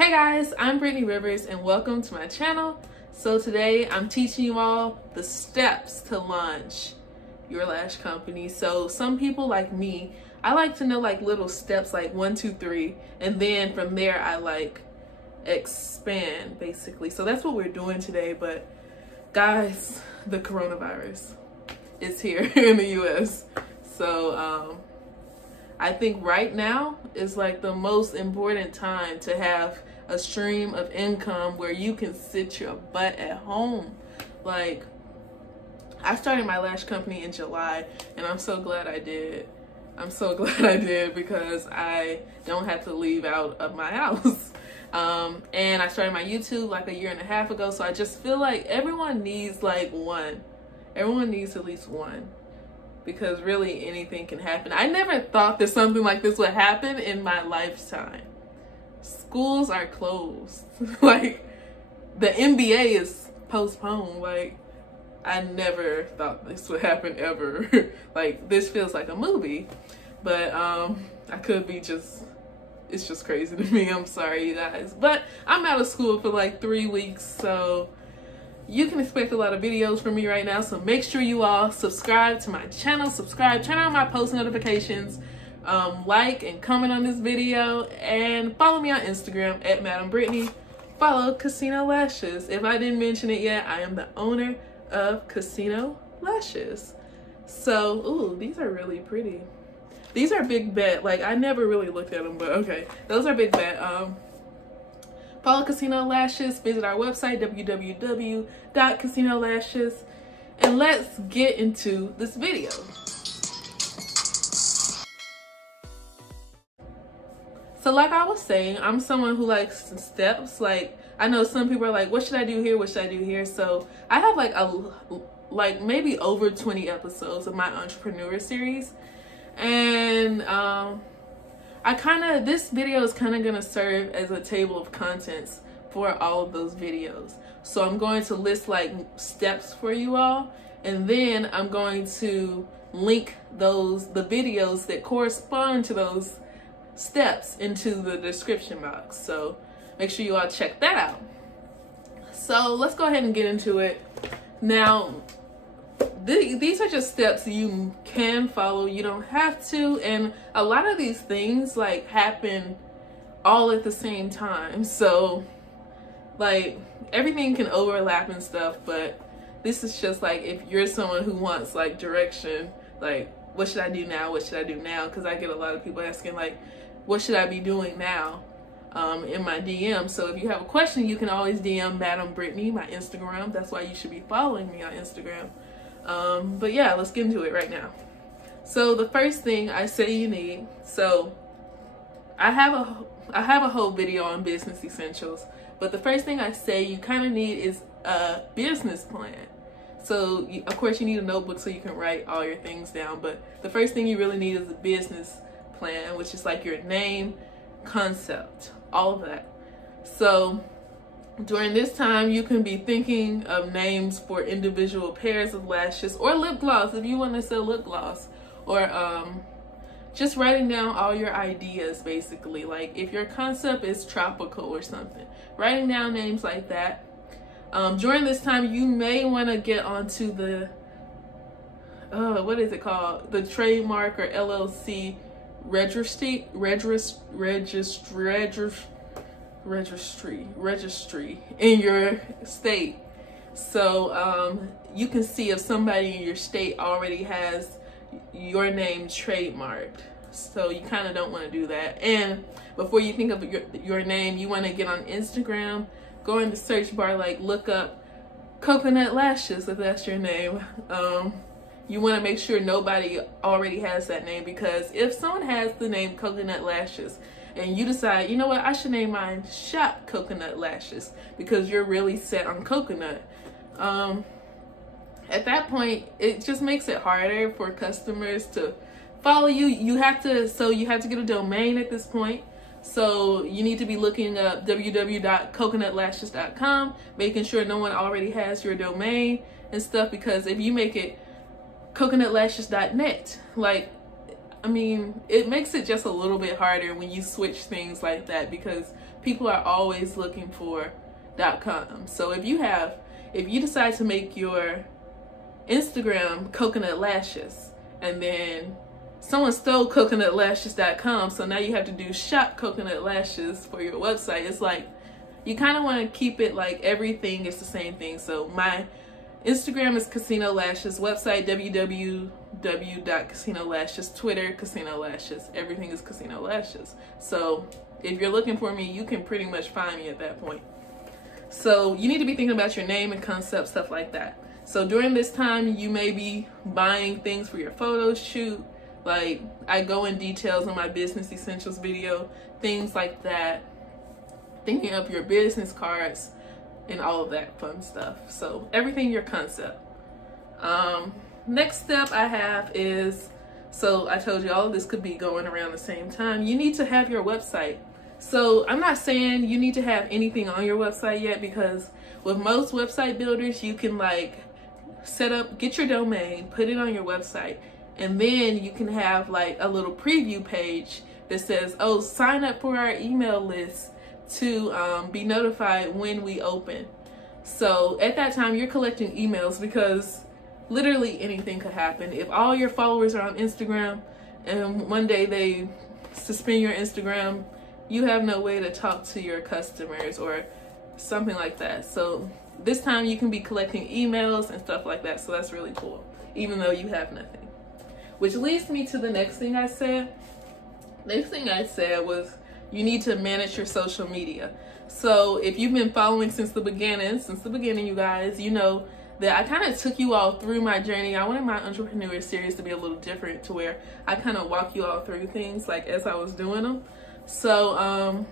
Hey guys, I'm Brittany Rivers and welcome to my channel. So today I'm teaching you all the steps to launch your lash company. So some people like me, I like to know like little steps like 1, 2, 3, and then from there I like expand basically. So that's what we're doing today. But guys, the coronavirus is here in the US. So I think right now is like the most important time to have a stream of income where you can sit your butt at home. Like, I started my lash company in July and I'm so glad I did. I'm so glad I did because I don't have to leave out of my house. And I started my YouTube like a year and a half ago. So I just feel like everyone needs like one. Everyone needs at least one. Because really anything can happen. I never thought that something like this would happen in my lifetime. Schools are closed. Like, the NBA is postponed. Like, I never thought this would happen ever. Like, this feels like a movie. But I could be just, it's just crazy to me. I'm sorry, you guys. But I'm out of school for like 3 weeks, so you can expect a lot of videos from me right now. So make sure you all subscribe to my channel, turn on my post notifications, like and comment on this video, and follow me on Instagram at Madam Brittany. Follow Casino Lashes. If I didn't mention it yet, I am the owner of Casino Lashes. So, ooh, these are really pretty. These are big bet. Like, I never really looked at them, but okay. Those are big bet. Follow Casino Lashes, visit our website, www.casinolashes, and let's get into this video. So like I was saying, I'm someone who likes steps. Like, I know some people are like, what should I do here? What should I do here? So I have like maybe over 20 episodes of my entrepreneur series. And this video is kind of going to serve as a table of contents for all of those videos. So I'm going to list like steps for you all, and then I'm going to link the videos that correspond to those steps into the description box. So make sure you all check that out. So let's go ahead and get into it. Now, these are just steps you can follow. You don't have to, and a lot of these things like happen all at the same time, so like everything can overlap and stuff. But this is just like if you're someone who wants like direction, like what should I do now, what should I do now, because I get a lot of people asking like what should I be doing now in my DM. So if you have a question, you can always DM Madam Brittany, my Instagram. That's why you should be following me on Instagram. But yeah, let's get into it right now. So the first thing I say you need, so I have a whole video on business essentials, but the first thing I say you kind of need is a business plan. So of course you need a notebook so you can write all your things down, but the first thing you really need is a business plan, which is like your name, concept, all of that. So during this time, you can be thinking of names for individual pairs of lashes or lip gloss if you want to sell lip gloss, or just writing down all your ideas basically. Like if your concept is tropical or something, writing down names like that. During this time, you may want to get onto the, what is it called? The trademark or LLC registry in your state. So you can see if somebody in your state already has your name trademarked. So you kind of don't want to do that. And before you think of your name, you want to get on Instagram, go in the search bar, like look up Coconut Lashes if that's your name. You want to make sure nobody already has that name, because if someone has the name Coconut Lashes and you decide, you know what, I should name mine Shop Coconut Lashes because you're really set on coconut, at that point it just makes it harder for customers to follow you. You have to get a domain at this point. So you need to be looking up www.coconutlashes.com, making sure no one already has your domain and stuff, because if you make it coconutlashes.net, like, I mean, it makes it just a little bit harder when you switch things like that, because people are always looking for .com. So if you decide to make your Instagram coconut lashes, and then someone stole coconutlashes.com, so now you have to do shop coconut lashes for your website. It's like, you kind of want to keep it like everything is the same thing. So my Instagram is Casino Lashes, website www.casinolashes, Twitter Casino Lashes, everything is Casino Lashes. So if you're looking for me, you can pretty much find me at that point. So you need to be thinking about your name and concept, stuff like that. So during this time, you may be buying things for your photo shoot. Like, I go in details on my business essentials video, things like that. Thinking up your business cards and all of that fun stuff. So everything your concept. Next step I have is, so I told you all of this could be going around the same time. You need to have your website. So I'm not saying you need to have anything on your website yet, because with most website builders, you can like set up, get your domain, put it on your website, and then you can have like a little preview page that says, oh, sign up for our email list to be notified when we open. So at that time, you're collecting emails, because literally anything could happen. If all your followers are on Instagram and one day they suspend your Instagram, you have no way to talk to your customers or something like that. So this time you can be collecting emails and stuff like that. So that's really cool, even though you have nothing. Which leads me to the next thing I said. Next thing I said was, you need to manage your social media. So if you've been following since the beginning, you guys, you know that I kind of took you all through my journey. I wanted my entrepreneur series to be a little different, to where I kind of walk you all through things like as I was doing them. So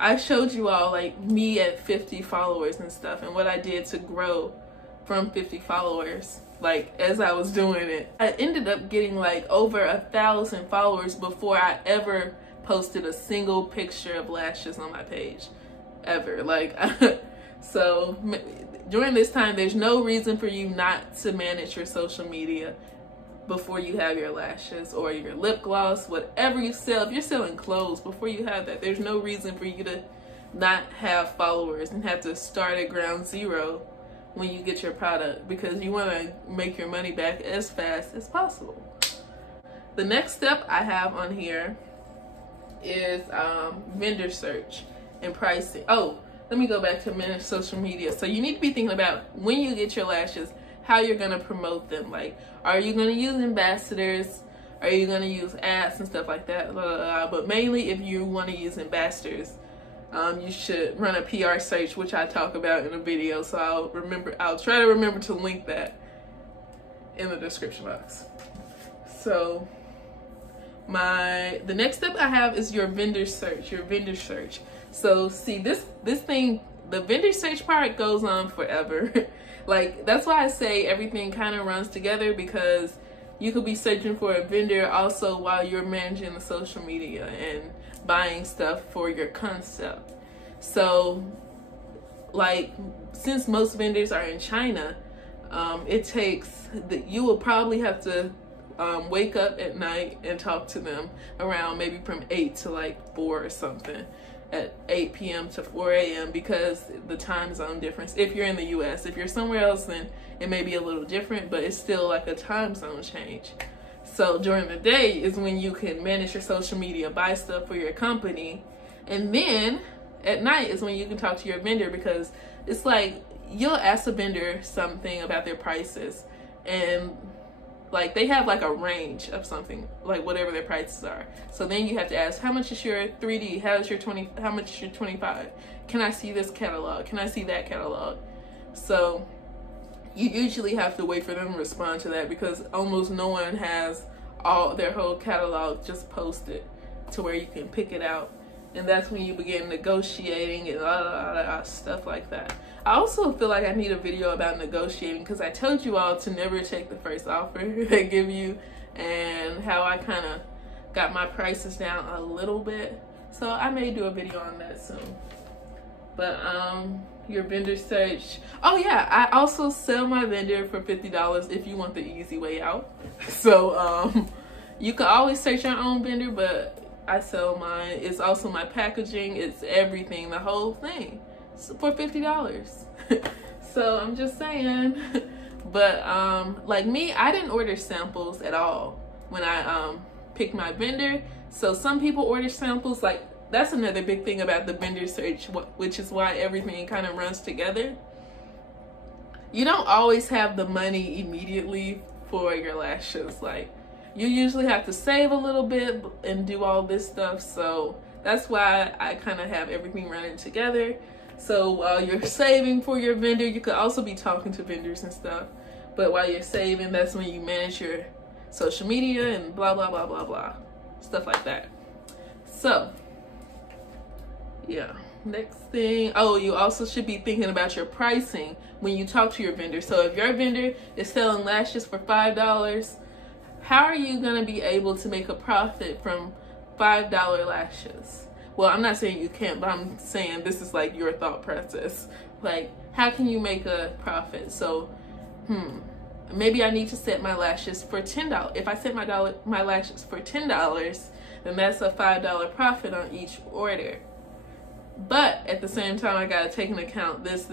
I showed you all like me at 50 followers and stuff, and what I did to grow from 50 followers. Like as I was doing it, I ended up getting like over 1,000 followers before I ever posted a single picture of lashes on my page, ever. Like, so during this time, there's no reason for you not to manage your social media before you have your lashes or your lip gloss, whatever you sell. If you're selling clothes, before you have that, there's no reason for you to not have followers and have to start at ground zero when you get your product, because you want to make your money back as fast as possible. The next step I have on here is vendor search and pricing. Oh, let me go back to manage social media. So you need to be thinking about, when you get your lashes, how you're going to promote them. Like, are you going to use ambassadors? Are you going to use ads and stuff like that? Blah, blah, blah. But mainly if you want to use ambassadors, you should run a PR search, which I talk about in a video. So I'll try to remember to link that in the description box. So the next step I have is your vendor search. So see, this thing, the vendor search part goes on forever. Like, that's why I say everything kind of runs together, because you could be searching for a vendor also while you're managing the social media and buying stuff for your concept. So like, since most vendors are in China, you will probably have to wake up at night and talk to them around maybe from 8 to like 4 or something, at 8 p.m. to 4 a.m. because the time zone difference. If you're in the US, if you're somewhere else, then it may be a little different, but it's still like a time zone change. So during the day is when you can manage your social media, buy stuff for your company, and then at night is when you can talk to your vendor, because it's like, you'll ask a vendor something about their prices, and like they have like a range of something, like whatever their prices are. So then you have to ask, how much is your 3D? How much is your 25? Can I see this catalog? Can I see that catalog? So you usually have to wait for them to respond to that, because almost no one has their whole catalog just posted to where you can pick it out. And that's when you begin negotiating and stuff like that. I also feel like I need a video about negotiating, because I told you all to never take the first offer they give you, and how I kind of got my prices down a little bit. So I may do a video on that soon. But your vendor search. Oh yeah, I also sell my vendor for $50 if you want the easy way out. So you can always search your own vendor, but I sell mine. It's also my packaging. It's everything, the whole thing, for $50. So I'm just saying. But like me, I didn't order samples at all when I picked my vendor. So some people order samples. Like, that's another big thing about the vendor search, which is why everything kind of runs together. You don't always have the money immediately for your lashes. Like, you usually have to save a little bit and do all this stuff. So that's why I kind of have everything running together. So while you're saving for your vendor, you could also be talking to vendors and stuff. But while you're saving, that's when you manage your social media and blah, blah, blah, blah, blah. Stuff like that. So, yeah. Next thing, oh, you also should be thinking about your pricing when you talk to your vendor. So if your vendor is selling lashes for $5, how are you going to be able to make a profit from $5 lashes? Well, I'm not saying you can't, but I'm saying this is like your thought process. Like, how can you make a profit? So, maybe I need to set my lashes for $10. If I set my lashes for $10, then that's a $5 profit on each order. But at the same time, I gotta take into account this,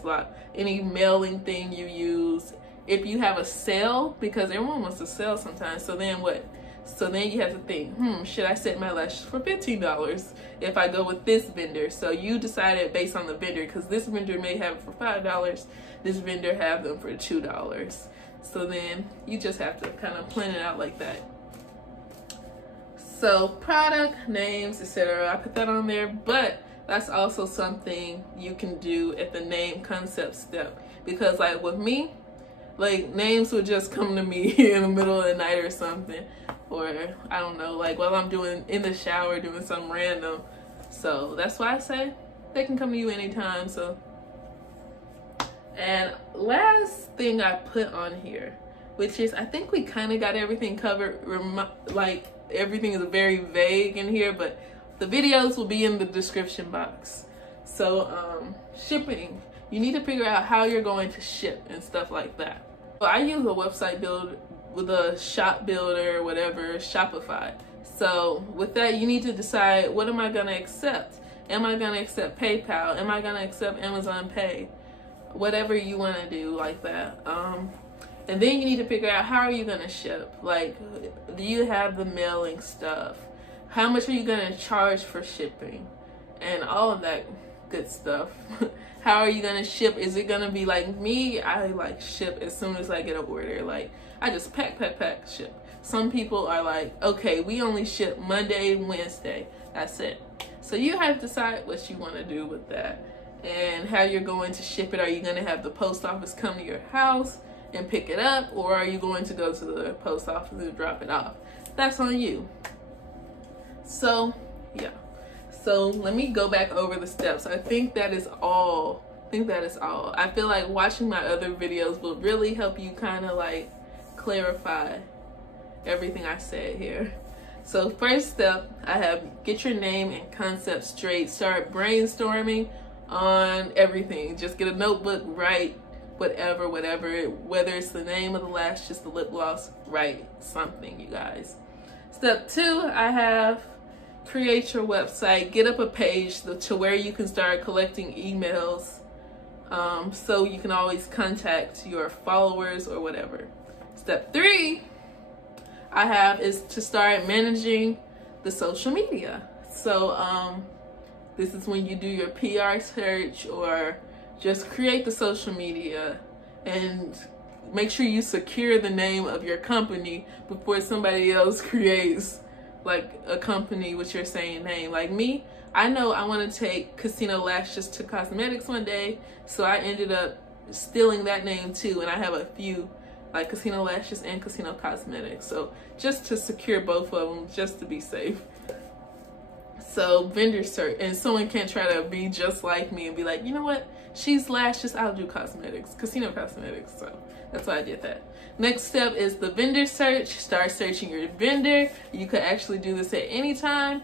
blah, any mailing thing you use. If you have a sale, because everyone wants to sell sometimes, so then what? So then you have to think, should I set my lashes for $15 if I go with this vendor? So you decided based on the vendor, because this vendor may have it for $5, this vendor have them for $2. So then you just have to kind of plan it out like that. So product names, etc. I put that on there, but that's also something you can do at the name concept step. Because like with me, like names would just come to me in the middle of the night or something. Or I don't know, like while I'm in the shower doing something random. So that's why I say they can come to you anytime. So, and last thing I put on here, which is I think we kind of got everything covered. Like everything is very vague in here, but the videos will be in the description box. So shipping, you need to figure out how you're going to ship and stuff like that. So I use a website builder with a shop builder, whatever, Shopify. So with that, you need to decide, what am I going to accept? Am I going to accept PayPal? Am I going to accept Amazon Pay? Whatever you want to do like that. And then you need to figure out, how are you going to ship? Like, do you have the mailing stuff? How much are you going to charge for shipping? And all of that good stuff. How are you going to ship? Is it going to be like me? I like ship as soon as I get an order. Like, I just pack, ship. Some people are like, okay, we only ship Monday, Wednesday. That's it. So you have to decide what you want to do with that and how you're going to ship it. Are you going to have the post office come to your house and pick it up, or are you going to go to the post office and drop it off? That's on you. So yeah, so let me go back over the steps. I think that is all. I feel like watching my other videos will really help you kind of like clarify everything I said here. So first step, I have get your name and concept straight. Start brainstorming on everything. Just get a notebook, write whatever, whether it's the name of the lash, just the lip gloss, write something, you guys. Step 2, I have create your website. Get up a page to where you can start collecting emails, so you can always contact your followers or whatever. Step 3 I have is to start managing the social media. So this is when you do your PR search, or just create the social media and make sure you secure the name of your company before somebody else creates like a company with your same name. Like me, I know I want to take Casino Lashes to Cosmetics one day, so I ended up stealing that name too, and I have a few, like Casino Lashes and Casino Cosmetics. So just to secure both of them, just to be safe. So vendor search, and someone can't try to be just like me and be like, you know what, she's lashes, I'll do cosmetics, Casino Cosmetics. So that's why I did that. Next step is the vendor search. Start searching your vendor. You could actually do this at any time.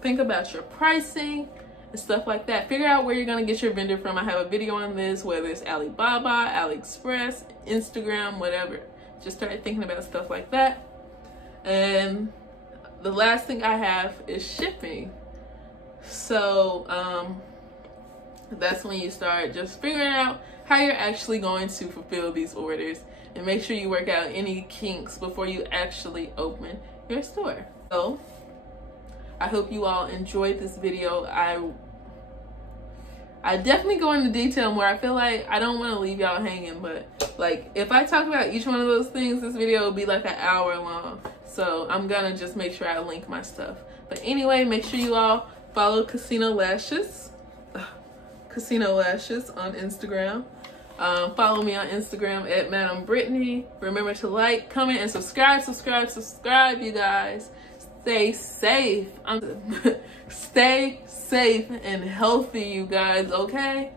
Think about your pricing and stuff like that. Figure out where you're gonna get your vendor from. I have a video on this, whether it's Alibaba, AliExpress, Instagram, whatever. Just start thinking about stuff like that. And the last thing I have is shipping. So that's when you start just figuring out how you're actually going to fulfill these orders, and make sure you work out any kinks before you actually open your store. So I hope you all enjoyed this video. I definitely go into detail more. I feel like I don't want to leave y'all hanging, but like if I talk about each one of those things, this video will be like an hour long. So I'm gonna just make sure I link my stuff. But anyway, make sure you all follow Casino Lashes on Instagram. Follow me on Instagram at Madam Brittany. Remember to like, comment, and subscribe, you guys. Stay safe. Stay safe and healthy, you guys, okay?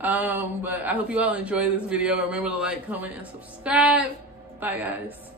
But I hope you all enjoy this video. Remember to like, comment, and subscribe. Bye, guys.